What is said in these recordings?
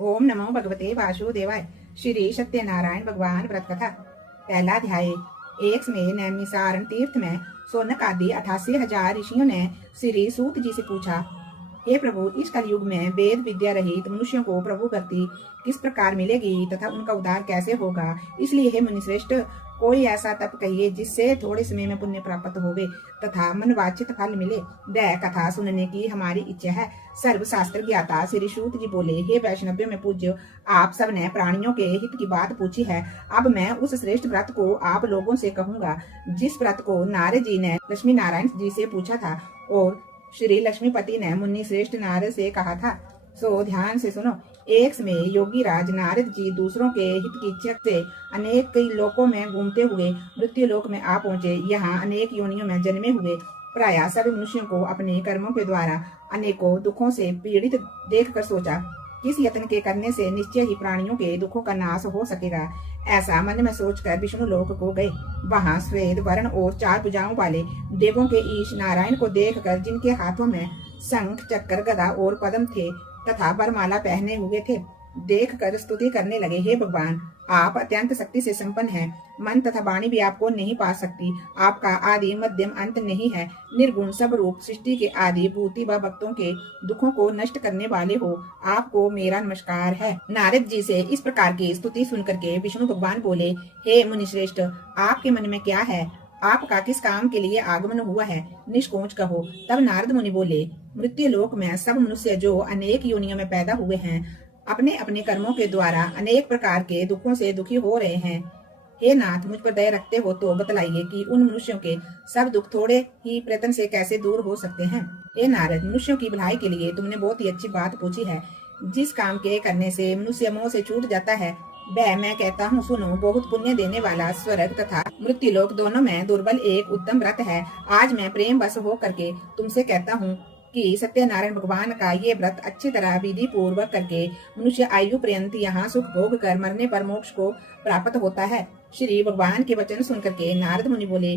ओम नमो भगवते वासुदेवाय। श्री सत्यनारायण भगवान व्रत कथा। पहला अध्याय। एक समय नैमिसारण तीर्थ में सोनक आदि 88,000 ऋषियों ने श्री सूत जी से पूछा, हे प्रभु, इस कलयुग में वेद विद्या रहित मनुष्यों को प्रभु भक्ति किस प्रकार मिलेगी तथा उनका उद्धार कैसे होगा। इसलिए हे मुनिश्रेष्ठ, कोई ऐसा तप कहिए जिससे थोड़े समय में पुण्य प्राप्त होवे तथा मनवांछित फल मिले। वह कथा सुनने की हमारी इच्छा है। सर्व शास्त्र ज्ञाता श्री सूत जी बोले, हे वैष्णव्यों में पूज्य, आप सब ने प्राणियों के हित की बात पूछी है। अब मैं उस श्रेष्ठ व्रत को आप लोगों से कहूंगा जिस व्रत को नारद जी ने लक्ष्मी नारायण जी से पूछा था और श्री लक्ष्मीपति ने मुनि श्रेष्ठ नारद से कहा था। सो ध्यान से सुनो। एक समय योगी राज नारद जी दूसरों के हित की इच्छा से अनेक कई लोकों में घूमते हुए मृत्यु लोक में आ पहुंचे। यहाँ अनेक योनियों में जन्मे हुए प्रायः सभी मनुष्यों को अपने कर्मों के द्वारा अनेकों दुखों से पीड़ित देखकर सोचा, किस यत्न के करने से निश्चय ही प्राणियों के दुखों का नाश हो सकेगा। ऐसा मन में सोचकर विष्णु लोक को गए। वहां श्वेत वर्ण और 4 भुजाओं वाले देवों के ईश नारायण को देखकर, जिनके हाथों में शंख चक्र गदा और पद्म थे तथा वरमाला पहने हुए थे, देख कर स्तुति करने लगे, हे भगवान, आप अत्यंत शक्ति से संपन्न हैं। मन तथा वाणी भी आपको नहीं पा सकती। आपका आदि मध्यम अंत नहीं है। निर्गुण सब रूप सृष्टि के आदि भूति व भक्तों के दुखों को नष्ट करने वाले हो। आपको मेरा नमस्कार है। नारद जी से इस प्रकार की स्तुति सुनकर के विष्णु भगवान बोले, हे मुनिश्रेष्ठ, आपके मन में क्या है? आपका किस काम के लिए आगमन हुआ है? निष्कोच कहो। तब नारद मुनि बोले, मृत्यु लोक में सब मनुष्य जो अनेक योनियों में पैदा हुए हैं, अपने अपने कर्मों के द्वारा अनेक प्रकार के दुखों से दुखी हो रहे हैं। हे नाथ, मुझ पर दया रखते हो तो बतलाइए कि उन मनुष्यों के सब दुख थोड़े ही प्रयत्न से कैसे दूर हो सकते हैं। हे नारद, मनुष्यों की भलाई के लिए तुमने बहुत ही अच्छी बात पूछी है। जिस काम के करने से मनुष्य मोह से छूट जाता है, वह मैं कहता हूँ सुनो। बहुत पुण्य देने वाला स्वर्ग तथा मृत्यु लोक दोनों में दुर्बल एक उत्तम व्रत है। आज मैं प्रेम वश हो करके तुमसे कहता हूँ कि सत्यनारायण भगवान का ये व्रत अच्छी तरह विधि पूर्वक करके मनुष्य आयु पर्यंत यहाँ सुख भोग कर मरने पर मोक्ष को प्राप्त होता है। श्री भगवान के वचन सुनकर के नारद मुनि बोले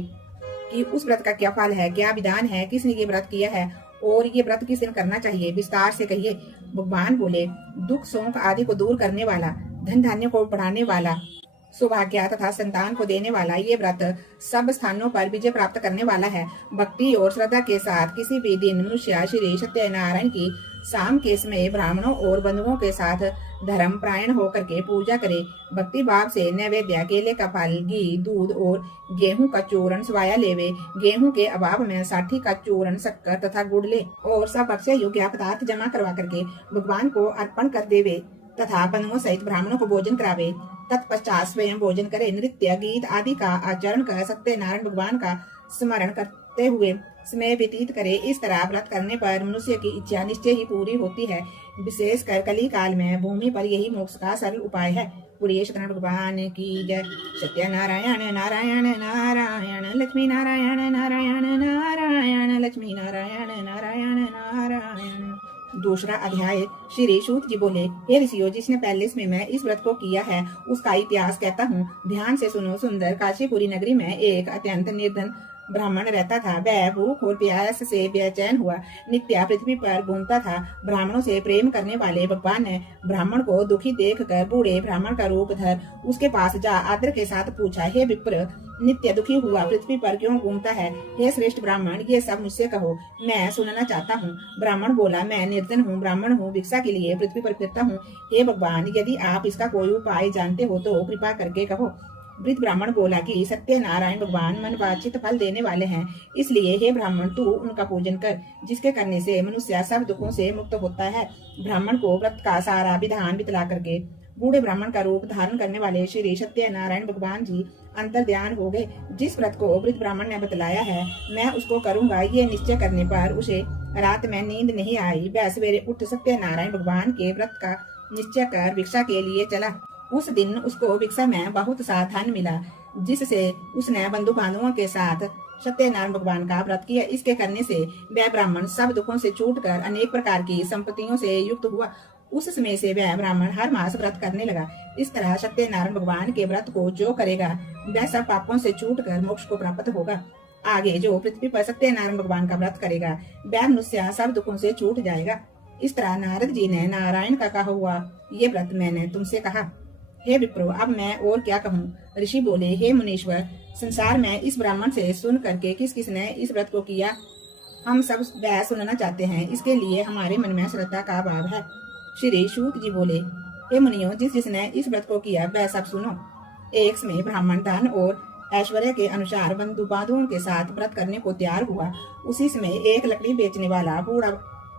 कि उस व्रत का क्या फल है, क्या विधान है, किसने ये व्रत किया है और ये व्रत किस दिन करना चाहिए, विस्तार से कहिए। भगवान बोले, दुख शोक आदि को दूर करने वाला, धन धान्य को बढ़ाने वाला, सौभाग्य तथा संतान को देने वाला ये व्रत सब स्थानों पर विजय प्राप्त करने वाला है। भक्ति और श्रद्धा के साथ किसी भी दिन मनुष्य श्री सत्यनारायण की शाम के समय ब्राह्मणों और बंधुओं के साथ धर्म प्रायण होकर के पूजा करे। भक्ति भाव से नैवेद्य, केले का फल, घी, दूध और गेहूं का चूर्ण स्वाया लेवे। गेहूं के अभाव में साठी का चूर्ण, शक्कर तथा गुड़ ले और सब भक्ष्य योग्य पदार्थ जमा करवा करके भगवान को अर्पण कर देवे तथा बंधुओं सहित ब्राह्मणों को भोजन करावे। तत्पश्चात स्वयं भोजन करे। नृत्य गीत आदि का आचरण कर सत्यनारायण भगवान का स्मरण करते हुए समय व्यतीत करे। इस तरह व्रत करने पर मनुष्य की इच्छा निश्चय ही पूरी होती है। विशेषकर कली काल में भूमि पर यही मोक्ष का सरल उपाय है। पूरी सत्यनारायण भगवान की जय। सत्यनारायण नारायण नारायण लक्ष्मी नारायण नारायण नारायण लक्ष्मी नारायण नारायण नारायण। दूसरा अध्याय। श्री सूत जी बोले, हे ऋषियों, जिसने पहले समय में इस व्रत को किया है उसका इतिहास कहता हूँ। ध्यान से सुनो। सुंदर काशीपुरी नगरी में एक अत्यंत निर्धन ब्राह्मण रहता था। वह भूख और प्यास से बेचैन हुआ नित्य पृथ्वी पर घूमता था। ब्राह्मणों से प्रेम करने वाले भगवान ने ब्राह्मण को दुखी देखकर बूढ़े ब्राह्मण का रूप धर उसके पास जा आदर के साथ पूछा, हे विप्र, नित्य दुखी हुआ पृथ्वी पर क्यों घूमता है? हे श्रेष्ठ ब्राह्मण, ये सब मुझसे कहो, मैं सुनना चाहता हूँ। ब्राह्मण बोला, मैं निर्धन हूँ, ब्राह्मण हूँ, भिक्षा के लिए पृथ्वी पर फिरता हूँ। हे भगवान, यदि आप इसका कोई उपाय जानते हो तो कृपा करके कहो। वृद्ध ब्राह्मण बोला कि सत्यनारायण भगवान मनवांछित फल देने वाले हैं, इसलिए हे ब्राह्मण, तू उनका पूजन कर, जिसके करने से मनुष्य सब दुखों से मुक्त होता है। ब्राह्मण को व्रत का सारा विधान बतला करके बूढ़े ब्राह्मण का रूप धारण करने वाले श्री सत्यनारायण भगवान जी अंतर ध्यान हो गए। जिस व्रत को वृद्ध ब्राह्मण ने बतलाया है मैं उसको करूंगा, ये निश्चय करने पर उसे रात में नींद नहीं आई। वह सवेरे उठ सत्यनारायण भगवान के व्रत का निश्चय कर भिक्षा के लिए चला। उस दिन उसको भिक्षा में बहुत सा धन मिला, जिससे उसने बंधु बांधवों के साथ सत्यनारायण भगवान का व्रत किया। इसके करने से वह ब्राह्मण सब दुखों से छूटकर अनेक प्रकार की संपत्तियों से युक्त हुआ। उस समय से वह ब्राह्मण हर मास व्रत करने लगा। इस तरह सत्यनारायण भगवान के व्रत को जो करेगा वह सब पापों से छूटकर मोक्ष को प्राप्त होगा। आगे जो पृथ्वी पर सत्यनारायण भगवान का व्रत करेगा वह मनुष्य सब दुखों से छूट जाएगा। इस तरह नारद जी ने नारायण का कहा हुआ ये व्रत मैंने तुमसे कहा। हे विप्रो, अब मैं और क्या कहूँ। ऋषि बोले, हे मुनीश्वर, संसार में इस ब्राह्मण से सुन करके किस किस ने इस व्रत को किया, हम सब वह सुनना चाहते हैं। इसके लिए हमारे मन में श्रद्धा का भाव है। श्री सूत जी बोले, हे मुनियों, जिस जिसने इस व्रत को किया वह सब सुनो। एक समय ब्राह्मण धन और ऐश्वर्य के अनुसार बंधु बांधुओं के साथ व्रत करने को तैयार हुआ। उसी समय एक लकड़ी बेचने वाला बूढ़ा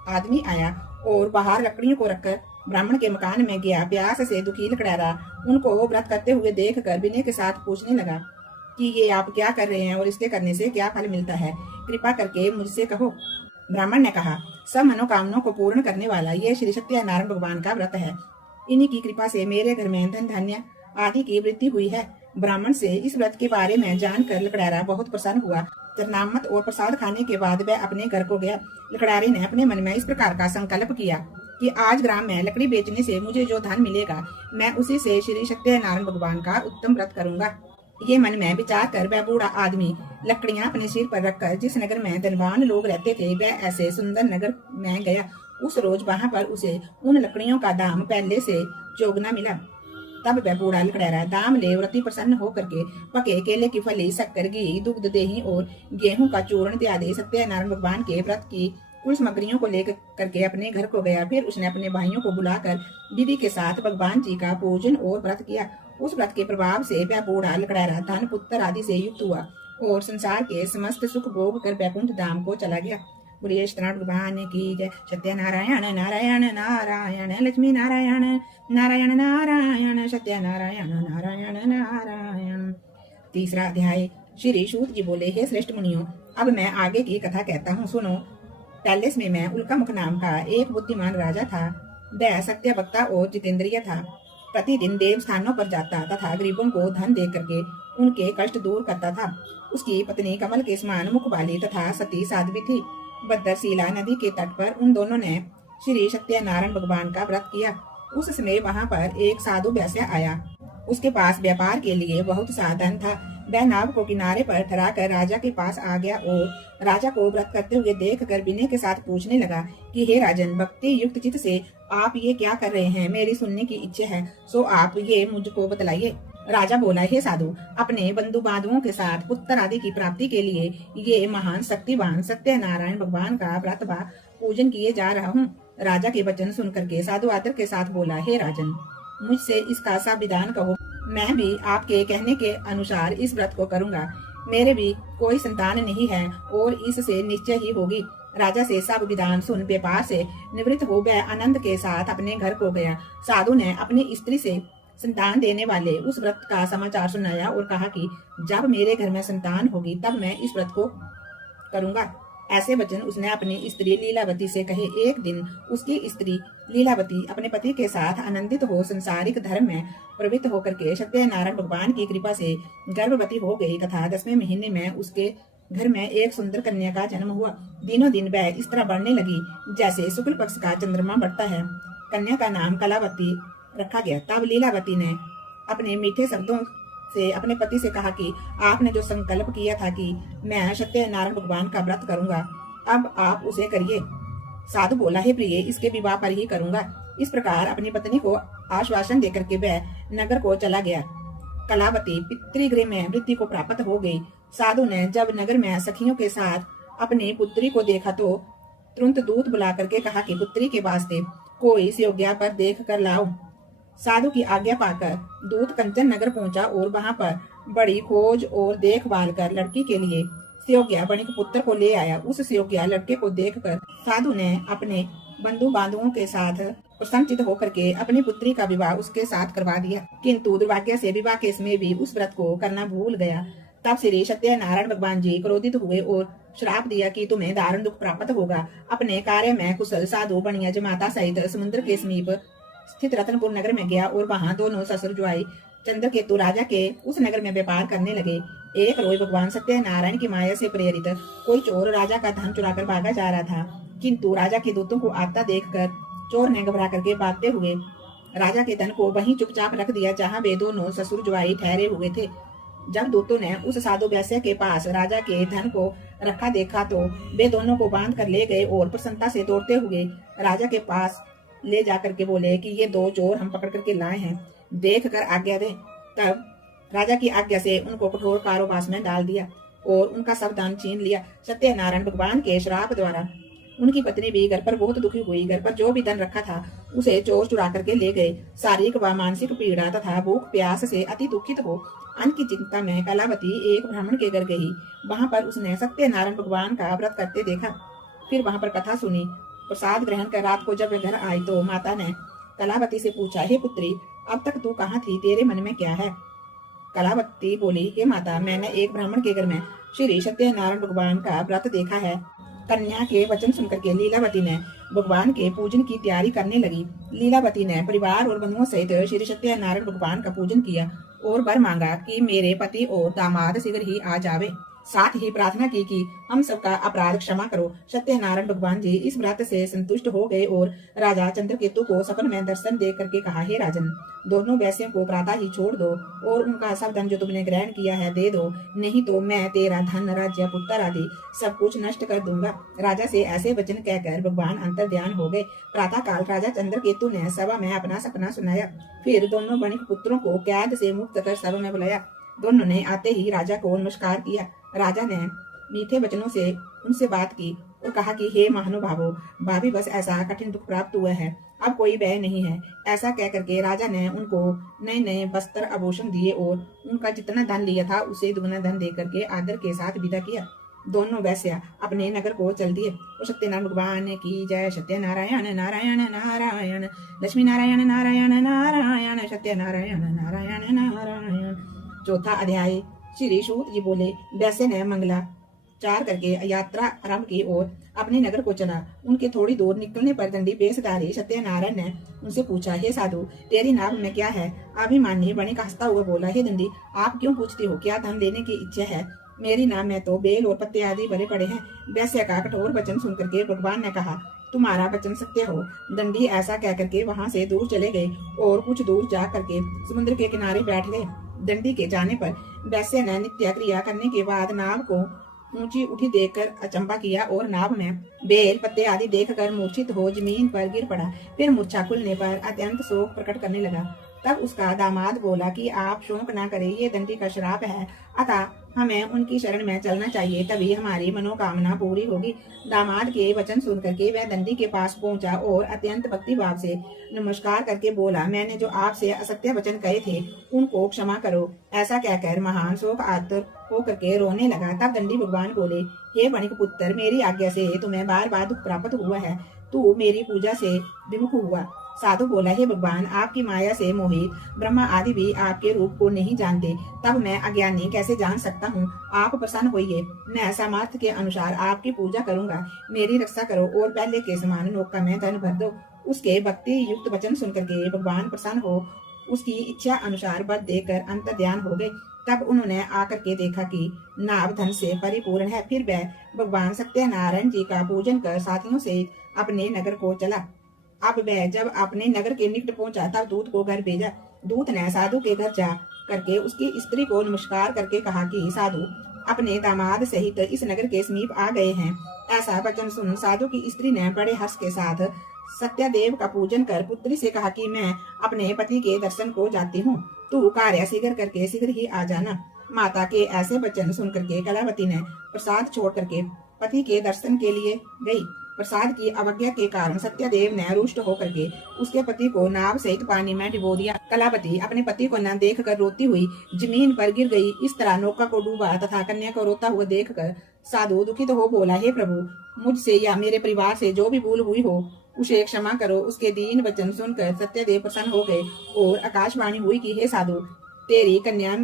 आदमी आया और बाहर लकड़ियों को रखकर ब्राह्मण के मकान में गया। प्यास से दुखी लकड़ैरा उनको वो व्रत करते हुए देख कर विनय के साथ पूछने लगा कि ये आप क्या कर रहे हैं और इसके करने से क्या फल मिलता है, कृपा करके मुझसे कहो। ब्राह्मण ने कहा, सब मनोकामनाओं को पूर्ण करने वाला ये श्री सत्यनारायण भगवान का व्रत है। इन्हीं की कृपा से मेरे घर में धन धान्य आदि की वृद्धि हुई है। ब्राह्मण से इस व्रत के बारे में जानकर लकड़ैरा बहुत प्रसन्न हुआ। चरनामत और प्रसाद खाने के बाद वह अपने घर को गया। लकड़ारे ने अपने मन में इस प्रकार का संकल्प किया कि आज ग्राम में लकड़ी बेचने से मुझे जो धन मिलेगा, मैं उसी से श्री सत्यनारायण भगवान का उत्तम व्रत करूंगा। ये मन में विचार कर वह बूढ़ा आदमी लकड़ियां अपने सिर पर रखकर जिस नगर में धनवान लोग रहते थे, वह ऐसे सुंदर नगर में गया। उस रोज वहां पर उसे उन लकड़ियों का दाम पहले से चौगुना मिला। तब वह बूढ़ा लकड़ैरा दाम ले व्रती प्रसन्न होकर के पके केले की फली, शक्कर, घी, दुग्ध, दही और गेहूं का चूर्ण इत्यादि सत्यनारायण भगवान के व्रत की कुल सामग्रियों को लेकर करके अपने घर को गया। फिर उसने अपने भाइयों को बुलाकर विधि के साथ भगवान जी का पूजन और व्रत किया। उस व्रत के प्रभाव से वह बूढ़ा लकड़ैरा धन पुत्र आदि से युक्त हुआ और संसार के समस्त सुख भोग कर वैकुंठ धाम को चला गया। बोलिए सत्यनारायण भगवान की जय। सत्यनारायण नारायण नारायण लक्ष्मी नारायण नारायण नारायण सत्यनारायण नारायण नारायण। तीसरा अध्याय। श्री सूत जी बोले, हे श्रेष्ठ मुनियों, अब मैं आगे की कथा कहता हूँ, सुनो। पहले समय में उल्का मुख नाम का एक बुद्धिमान राजा था। वह सत्य वक्ता और जितेंद्रिय था। प्रतिदिन देव स्थानों पर जाता तथा गरीबों को धन दे करके उनके कष्ट दूर करता था। उसकी पत्नी कमल के समान मुख वाली तथा सती साध्वी थी। भद्रशिला नदी के तट पर उन दोनों ने श्री सत्यनारायण भगवान का व्रत किया। उस समय वहां पर एक साधु वैश्य आया। उसके पास व्यापार के लिए बहुत सा धन था। वह नाव को किनारे पर ठहरा कर राजा के पास आ गया और राजा को व्रत करते हुए देख कर विनय के साथ पूछने लगा कि हे राजन, भक्ति युक्त चित्त से आप ये क्या कर रहे हैं, मेरी सुनने की इच्छा है, सो आप ये मुझको बतलाइए। राजा बोला, हे साधु, अपने बंधु बांधवों के साथ पुत्र आदि की प्राप्ति के लिए ये महान शक्तिवान सत्यनारायण भगवान का व्रत व पूजन किए जा रहा हूँ। राजा के वचन सुन करके साधु आदर के साथ बोला, हे राजन, मुझसे इसका सा विधान कहो, मैं भी आपके कहने के अनुसार इस व्रत को करूंगा। मेरे भी कोई संतान नहीं है और इससे निश्चय ही होगी। राजा से सब विधान सुन व्यापार से निवृत्त हो वह आनंद के साथ अपने घर को गया। साधु ने अपनी स्त्री से संतान देने वाले उस व्रत का समाचार सुनाया और कहा कि जब मेरे घर में संतान होगी तब मैं इस व्रत को करूंगा। ऐसे वचन उसने अपनी स्त्री लीलावती से कहे। एक दिन उसकी स्त्री लीलावती अपने पति के साथ आनंदित हो संसारिक धर्म में प्रवृत्त होकर के सत्यनारायण भगवान की कृपा से गर्भवती हो गई तथा 10वें महीने में उसके घर में एक सुंदर कन्या का जन्म हुआ। दिनों दिन वह इस तरह बढ़ने लगी जैसे शुक्ल पक्ष का चंद्रमा बढ़ता है। कन्या का नाम कलावती रखा गया। तब लीलावती ने अपने मीठे शब्दों से अपने पति से कहा कि आपने जो संकल्प किया था कि मैं सत्यनारायण भगवान का व्रत करूंगा, अब आप उसे करिए। साधु बोला, हे प्रिय, इसके विवाह पर ही करूंगा। इस प्रकार अपनी पत्नी को आश्वासन देकर के वह नगर को चला गया। कलावती पितृगृह में वृद्धि को प्राप्त हो गई। साधु ने जब नगर में सखियों के साथ अपनी पुत्री को देखा तो तुरंत दूत बुला करके कहा कि पुत्री के वास्ते कोई सुयोग्या पर देख कर लाओ। साधु की आज्ञा पाकर दूत कंचन नगर पहुंचा और वहां पर बड़ी खोज और देखभाल कर लड़की के लिए सुयोग्या बणिक पुत्र को ले आया। उस सुयोग्या लड़के को देखकर साधु ने अपने बंधु बांधवों के साथ प्रसन्नचित्त होकर के अपनी पुत्री का विवाह उसके साथ करवा दिया। किंतु दुर्भाग्य से विवाह के समय भी उस व्रत को करना भूल गया। तब श्री सत्यनारायण भगवान जी क्रोधित हुए और श्राप दिया कि तुम्हें दारुण दुख प्राप्त होगा। अपने कार्य में कुशल साधु बनिया जमाता सहित समुद्र के समीप स्थित रतनपुर नगर में गया और वहां दोनों ससुर जुआई चंद्रकेतु राजा के उस नगर में व्यापार करने लगे। एक रोज भगवान सत्यनारायण की माया से प्रेरित कोई चोर राजा का धन चुराकर भागा जा रहा था, किंतु राजा के दूतों को आता देखकर चोर ने घबरा करके भागते हुए राजा के धन को वहीं चुपचाप रख दिया जहाँ वे दोनों ससुर जुआई ठहरे हुए थे। जब दूतों ने उस साधु वैश्य के पास राजा के धन को रखा देखा तो वे दोनों को बांध कर ले गए और प्रसन्नता से दौड़ते हुए राजा के पास ले जाकर के बोले कि ये दो चोर हम पकड़ करके लाए हैं, देख कर आज्ञा दे। तब राजा की आज्ञा से उनको कठोर कारावास में डाल दिया और उनका सब धन छीन लिया। सत्यनारायण भगवान के श्राप द्वारा उनकी पत्नी भी घर पर बहुत दुखी हुई। घर पर जो भी धन रखा था उसे चोर चुरा करके ले गए। शारीरिक व मानसिक पीड़ा तथा भूख प्यास से अति दुखित हो अन्न की चिंता में कलावती एक ब्राह्मण के घर गई। वहां पर उसने सत्यनारायण भगवान का व्रत करते देखा। फिर वहां पर कथा सुनी। प्रसाद ग्रहण कर रात को जब वे घर आई तो माता ने कलावती से पूछा, हे पुत्री, अब तक तू कहाँ थी, तेरे मन में क्या है? कलावती बोली, हे माता, मैंने एक ब्राह्मण के घर में श्री सत्यनारायण भगवान का व्रत देखा है। कन्या के वचन सुनकर के लीलावती ने भगवान के पूजन की तैयारी करने लगी। लीलावती ने परिवार और बंधुओं सहित श्री सत्यनारायण भगवान का पूजन किया और वर मांगा कि मेरे पति और दामाद शीघ्र ही आ जावे। साथ ही प्रार्थना की कि हम सबका अपराध क्षमा करो। सत्यनारायण भगवान जी इस व्रत से संतुष्ट हो गए और राजा चंद्रकेतु को सपन में दर्शन दे करके कहा, हे राजन, दोनों वैश्यों को प्रातः ही छोड़ दो और उनका सब धन जो तुमने ग्रहण किया है दे दो, नहीं तो मैं तेरा धन, राज्य, पुत्र आदि सब कुछ नष्ट कर दूंगा। राजा से ऐसे वचन कहकर भगवान अंतर ध्यान हो गए। प्रातः काल राजा चंद्रकेतु ने सभा में अपना सपना सुनाया। फिर दोनों बणिक पुत्रों को कैद से मुक्त कर सभा में बुलाया। दोनों ने आते ही राजा को नमस्कार किया। राजा ने मीठे वचनों से उनसे बात की और कहा कि हे महानुभावो, भाभी बस ऐसा कठिन दुख प्राप्त हुआ है, अब कोई भय नहीं है। ऐसा कह करके राजा ने उनको नए नए वस्त्र आभूषण दिए और उनका जितना धन लिया था उसे दुगना धन दे करके आदर के साथ विदा किया। दोनों वैश्या अपने नगर को चल दिए। और सत्यनारायण भगवान की जय। सत्यनारायण नारायण नारायण, लक्ष्मी नारायण नारायण नारायण, सत्यनारायण नारायण नारायण। चौथा अध्याय। श्री सूत जी बोले, वैसे ने मंगलाचार करके यात्रा आरंभ की और अपने नगर को चला। उनके थोड़ी दूर निकलने पर दंडी वेशधारी सत्यनारायण ने उनसे पूछा, हे साधु, तेरी नाभ में क्या है? अभिमानी बणिक हंसता हुआ बोला, हे दंडी, आप क्यों पूछते हो? क्या धन लेने की इच्छा है? मेरी नाभ में तो बेल और पत्ते आदि भरे पड़े हैं। वैश्य का कठोर वचन सुन करके भगवान ने कहा, तुम्हारा वचन सत्य हो। दंडी ऐसा कह करके वहां से दूर चले गए और कुछ दूर जा करके समुद्र के किनारे बैठ गए। दंडी के जाने पर वैश्य ने नित्य क्रिया करने के बाद नाव को ऊंची उठी देखकर अचंबा किया और नाव में बेल पत्ते आदि देखकर मूर्छित हो जमीन पर गिर पड़ा। फिर मूर्छा खुलने पर अत्यंत शोक प्रकट करने लगा। तब उसका दामाद बोला कि आप शोक ना करें, ये दंडी का श्राप है, अतः हमें उनकी शरण में चलना चाहिए, तभी हमारी मनोकामना पूरी होगी। दामाद के वचन सुन करके वह दंडी के पास पहुंचा और अत्यंत भक्ति भाव से नमस्कार करके बोला, मैंने जो आपसे असत्य वचन कहे थे उनको क्षमा करो। ऐसा कहकर महान शोक आतुर होकर के रोने लगा। तब दंडी भगवान बोले, हे बणिक पुत्र, मेरी आज्ञा से तुम्हें बार बार दुख प्राप्त हुआ है, तू मेरी पूजा से विमुख हुआ। साधु बोला, हे भगवान, आपकी माया से मोहित ब्रह्मा आदि भी आपके रूप को नहीं जानते, तब मैं अज्ञानी कैसे जान सकता हूँ? आप प्रसन्न होइए, मैं सामर्थ्य के अनुसार आपकी पूजा करूंगा, मेरी रक्षा करो और पहले के समान नौका में धन भर दो। उसके भक्ति युक्त वचन सुनकर के भगवान प्रसन्न हो उसकी इच्छा अनुसार वर देकर अंतर ध्यान हो गए। तब उन्होंने आकर के देखा कि नाव धन से परिपूर्ण है। फिर वह भगवान सत्यनारायण जी का पूजन कर साथियों से अपने नगर को चला। अब वह जब अपने नगर के निकट पहुंचा तब दूत को घर भेजा। दूत ने साधु के घर जा करके उसकी स्त्री को नमस्कार करके कहा कि साधु अपने दामाद सहित इस नगर के समीप आ गए हैं। ऐसा वचन सुन साधु की स्त्री ने बड़े हर्ष के साथ सत्यदेव का पूजन कर पुत्री से कहा कि मैं अपने पति के दर्शन को जाती हूँ, तू कार्य शीघ्र करके शीघ्र ही आ जाना। माता के ऐसे वचन सुन करके कलावती ने प्रसाद छोड़ करके पति के दर्शन के लिए गई। प्रसाद की अवज्ञा के कारण सत्यदेव ने रुष्ट होकर के उसके पति को नाव सहित पानी में डुबो दिया। कलावती अपने पति को न देख कर रोती हुई जमीन पर गिर गई। इस तरह नौका को डूबा तथा कन्या को रोता हुआ देख कर साधु दुखित हो बोला, हे प्रभु, मुझसे या मेरे परिवार से जो भी भूल हुई हो उसे क्षमा करो। उसके दीन वचन सुनकर सत्यदेव प्रसन्न हो गए और आकाशवाणी हुई कि हे साधु, तेरी कन्या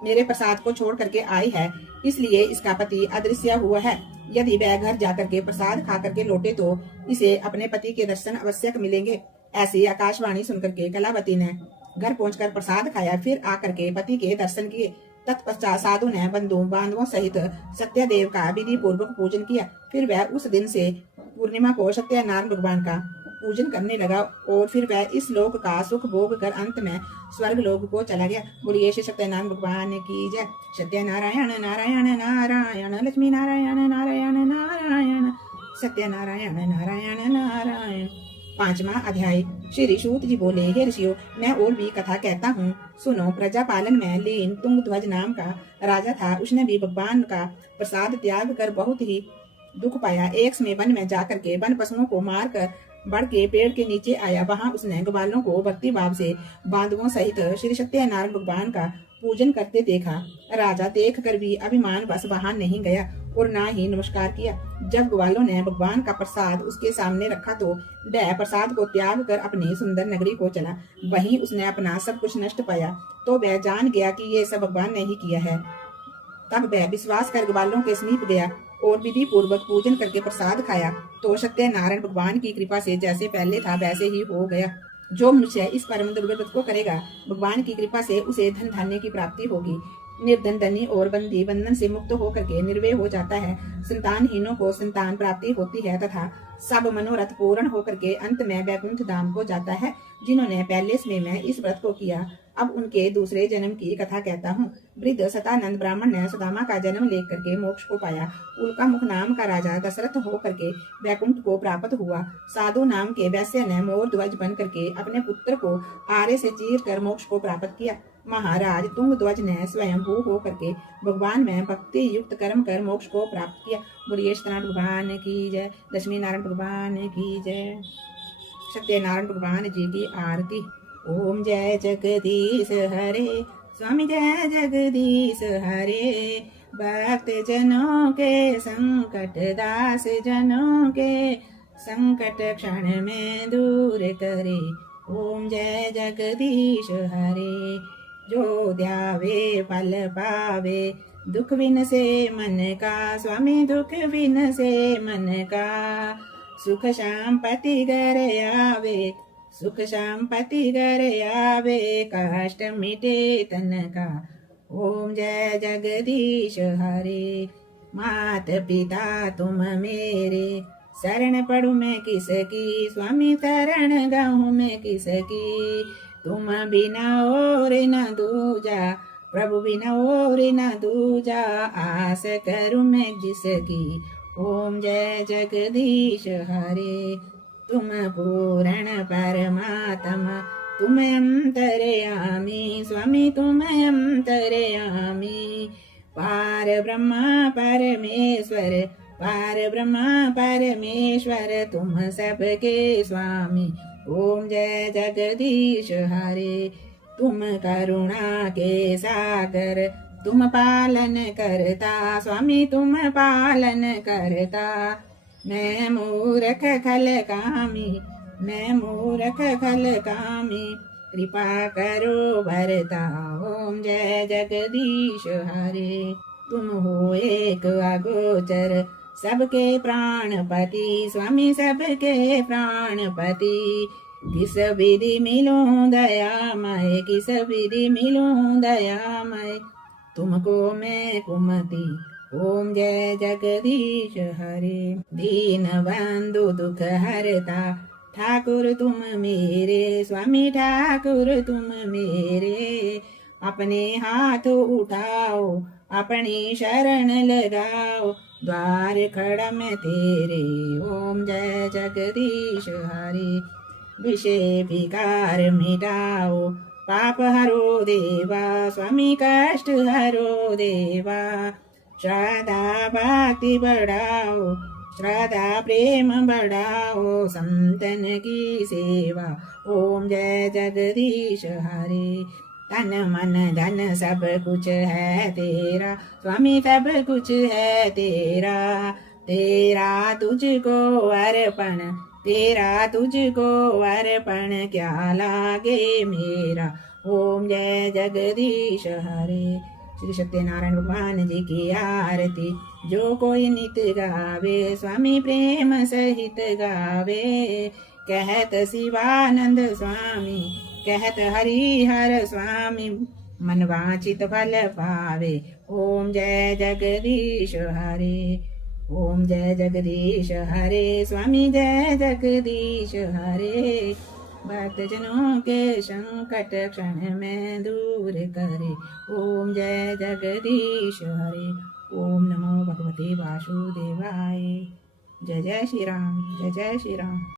मेरे प्रसाद को छोड़ करके आई है, इसलिए इसका पति अदृश्य हुआ है। यदि वह घर जाकर के प्रसाद खा करके लौटे तो इसे अपने पति के दर्शन अवश्य मिलेंगे। ऐसी आकाशवाणी सुनकर के कलावती ने घर पहुंचकर प्रसाद खाया, फिर आकर के पति के दर्शन किए। तत्पश्चात साधु ने बंधु बांधवों सहित सत्यदेव का विधि पूर्वक पूजन किया। फिर वह उस दिन से पूर्णिमा को सत्यनारायण भगवान का पूजन करने लगा और फिर वह इस लोक का सुख भोग कर अंत में स्वर्ग लोक को चला गया। बोलिए श्री सत्यनारायण भगवान की जय। सत्यनारायण नारायण नारायण लक्ष्मी नारायण नारायण नारायण सत्यनारायण नारायण नारायण। 5वां अध्याय। श्री सूत जी बोले, हे ऋषियों, मैं और भी कथा कहता हूँ, सुनो। प्रजा पालन में लीन तुंगध्वज नाम का राजा था। उसने भी भगवान का प्रसाद त्याग कर बहुत ही दुख पाया। एक समय वन में जाकर के वन पशुओं को मार कर बढ़ के पेड़ के नीचे आया। वहां उसने ग्वालों को भक्ति भाव से बांधवों सहित श्री सत्यनारायण भगवान का पूजन करते देखा। राजा देख कर भी अभिमान बस वहां नहीं गया और ना ही नमस्कार किया। जब ग्वालों ने भगवान का प्रसाद उसके सामने रखा तो वह प्रसाद को त्याग कर अपनी सुंदर नगरी को चला। वहीं उसने अपना सब कुछ नष्ट पाया तो वह जान गया कि ये सब भगवान ने ही किया है। तब वह विश्वास कर ग्वालों के समीप गया और विधि पूर्वक पूजन करके प्रसाद खाया तो सत्यनारायण भगवान की कृपा से जैसे पहले था वैसे ही हो गया। जो मनुष्य इस परम दुर्लभ को करेगा, भगवान की कृपा से उसे धन धान्य की प्राप्ति होगी। निर्धन धनी और बंदी बंधन से मुक्त होकर के निर्भय हो जाता है। संतानहीनों को संतान प्राप्ति होती है तथा सब मनोरथ पूर्ण होकर के अंत में वैकुंठ धाम को जाता है। जिन्होंने पहले समय में इस व्रत को किया, अब उनके दूसरे जन्म की कथा कहता हूँ। वृद्ध सतानंद ब्राह्मण ने सुदामा का जन्म लेकर के मोक्ष को पाया। उल्का मुख नाम का राजा दशरथ होकर के वैकुंठ को प्राप्त हुआ। साधु नाम के वैश्य ने मोर ध्वज बन करके अपने पुत्र को आरे से चीर कर मोक्ष को प्राप्त किया। महाराज तुंगध्वज ने स्वयं भू होकर के भगवान में भक्ति युक्त कर्म कर मोक्ष को प्राप्त किया। बोलिए सत्यनारायण भगवान की जय। लक्ष्मी नारायण भगवान की जय। सत्यनारायण भगवान जी की आरती। ओम जय जगदीश हरे स्वामी जय जगदीश हरे। भक्त जनों के संकट दास जनों के संकट क्षण में दूर करे। ओम जय जगदीश हरे। जो ध्यावे फल पावे दुख बिन से मन का। स्वामी दुख बिन से मन का सुख शांपति घर आवे। सुख शांपति घर आवे कष्ट मिटे तन का। ओम जय जगदीश हरे। मात पिता तुम मेरे शरण पढ़ू मैं किसकी। स्वामी शरण गाऊं मैं किसकी। तुम बिना और न दूजा प्रभु बिना और न दूजा। आस करूं मैं जिसकी। ओम जय जगदीश हरे। तुम पूर्ण परमात्मा तुम अंतर्यामी। स्वामी तुम अंतर्यामी। पार ब्रह्मा परमेश्वर पार ब्रह्मा परमेश्वर तुम सबके स्वामी। ओम जय जगदीश हरे। तुम करुणा के सागर तुम पालन करता। स्वामी तुम पालन करता। मैं मूर्ख खल कामी मैं मूर्ख खल कामी कृपा करो भरता। ओम जय जगदीश हरे। तुम हो एक अगोचर सबके प्राणपति। स्वामी सबके प्राणपति। किस विधि मिलूं दयामय किस विधि मिलूं दयामय तुमको मैं कुमति। ओम जय जगदीश हरे। दीन बंधु दुख हरता ठाकुर तुम मेरे। स्वामी ठाकुर तुम मेरे। अपने हाथ उठाओ अपनी शरण लगाओ द्वार खड़ा मैं तेरे। ओम जय जगदीश हरे। विषय विकार मिटाओ पाप हरो देवा। स्वामी कष्ट हरो देवा। श्रद्धा भक्ति बढ़ाओ श्रद्धा प्रेम बढ़ाओ संतन की सेवा। ओम जय जगदीश हरे। तन मन धन सब कुछ है तेरा। स्वामी सब कुछ है तेरा। तेरा तुझको अर्पण तेरा तुझको अर्पण क्या लागे मेरा। ओम जय जगदीश हरे। श्री सत्यनारायण भगवान जी की आरती। जो कोई नित गावे स्वामी प्रेम सहित गावे। कहत शिवानंद स्वामी कहत हरिहर स्वामी मन वांछित फल पावे। ओम जय जगदीश हरे। ओम जय जगदीश हरे स्वामी जय जगदीश हरे। भक्तजनों के संकट क्षण में दूर करे। ओम जय जगदीश हरे। ओम नमो भगवते वासुदेवाय। जय जय श्री राम, जय जय श्री राम।